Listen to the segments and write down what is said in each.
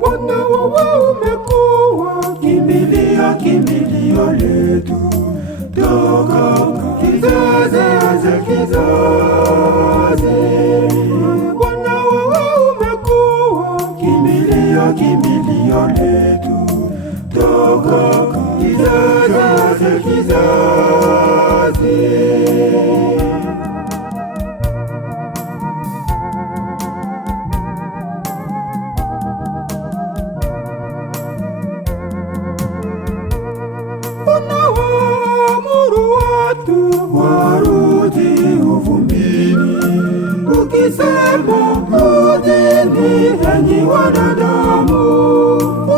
Bwana wewe umekuwa kimbilio, kimbilio letu toka kizazi hata kizazi. Bwana wewe umekuwa kimbilio, kimbilio letu toka kizazi hata kizazi. Unawaamuru watu warudi uvumbini, ukisema rudini enyi wanadamu.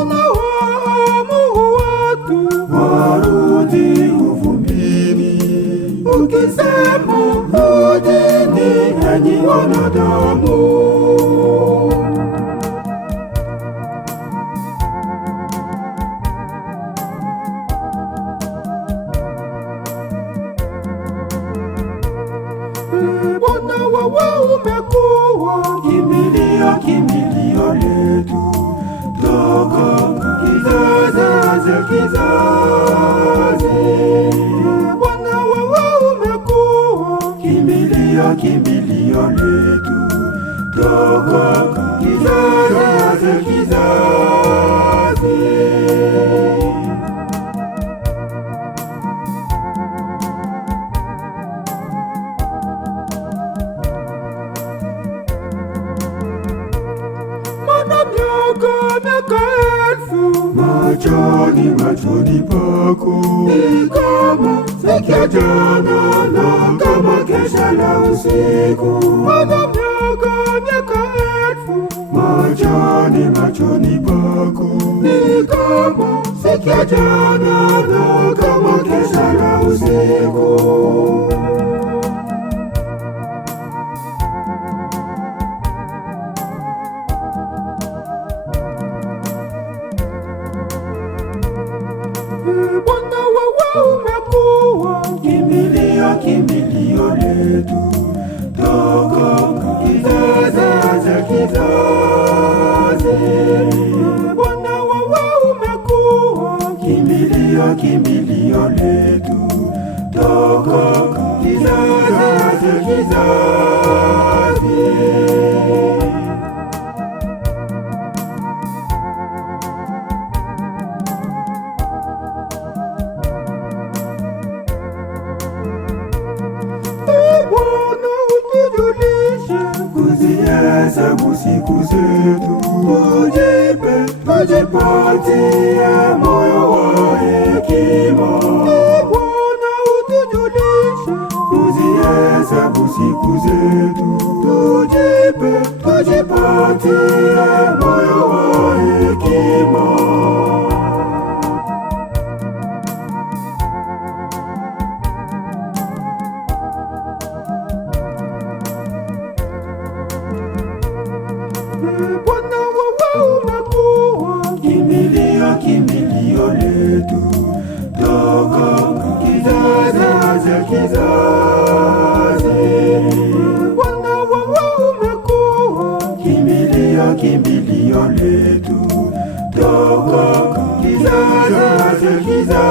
Unawaamuru watu warudi uvumbini, ukisema rudini enyi wanadamu. Bwana wewe umekuwa kimbilio, kimbilio letu toka kizazi hata kizazi. Bwana wewe umekuwa kimbilio, kimbilio letu toka kizazi hata kizazi. Miaka elfu machoni pako ni kama siku ya jana na kama kesha la usiku. Miaka elfu machoni pako ni kama siku ya jana na kama kesha la usiku. Bwana wewe umekuwa kimbilio, kimbilio letu toka kizazi hata kizazi. Bwana wewe umekuwa kimbilio, kimbilio letu toka kizazi hata kizazi. Bwana utujulishe kuzihesabu siku zetu, tujipatie moyo wa hekima. Bwana utujulishe kuzihesabu siku zetu, tujipatie moyo wa hekima. Bwana wewe umekuwa kimbilio, kimbilio letu toka kizazi hata kizazi. Bwana wewe umekuwa kimbilio, kimbilio letu toka kizazi hata kizazi.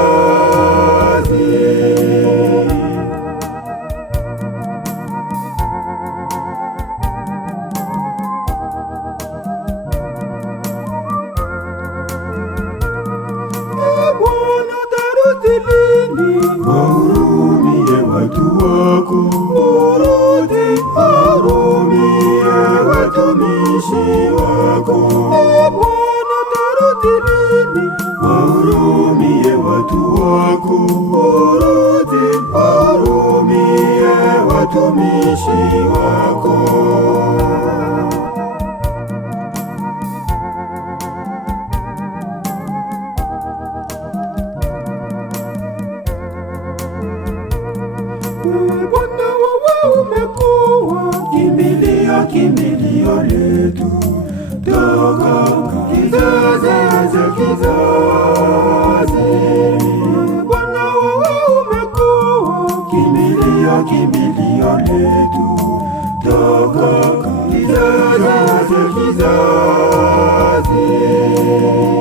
Bwana utarudi lini? Wahurumie watu wako, wahurumie watumishi wako. Bwana utarudi lini? Wahurumie watu wako, wahurumie watumishi wako. Bwana wewe umekuwa kimbilio, kimbilio letu toka kizazi hata kizazi. Bwana wewe umekuwa kimbilio, kimbilio letu toka kizazi hata kizazi. nasi.